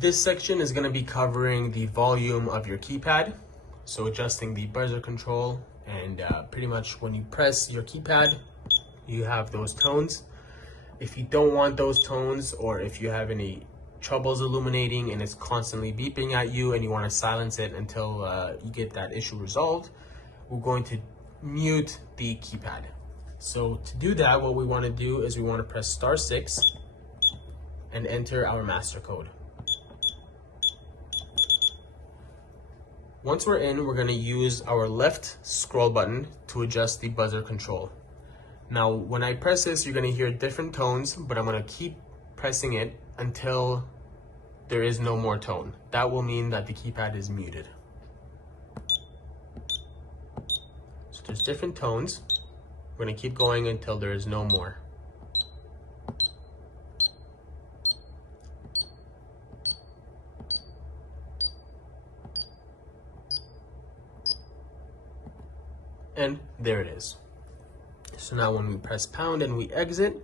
This section is going to be covering the volume of your keypad, so adjusting the buzzer control, and pretty much when you press your keypad, you have those tones. If you don't want those tones, or if you have any troubles illuminating and it's constantly beeping at you and you want to silence it until you get that issue resolved, we're going to mute the keypad. So to do that, what we want to do is we want to press *6 and enter our master code. Once we're in, we're going to use our left scroll button to adjust the buzzer control. Now, when I press this, you're going to hear different tones, but I'm going to keep pressing it until there is no more tone. That will mean that the keypad is muted. So there's different tones. We're going to keep going until there is no more. And there it is. So now when we press pound and we exit,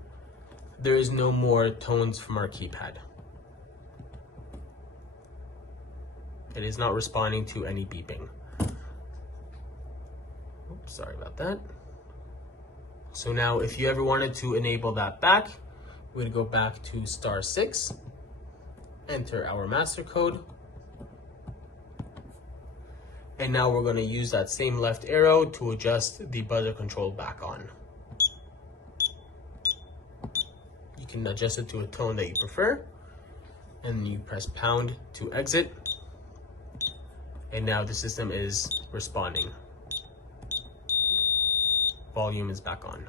there is no more tones from our keypad. It is not responding to any beeping. Oops, sorry about that. So now if you ever wanted to enable that back, we'd go back to *6, enter our master code, and now we're going to use that same left arrow to adjust the buzzer control back on. You can adjust it to a tone that you prefer, and you press pound to exit, and now the system is responding. Volume is back on.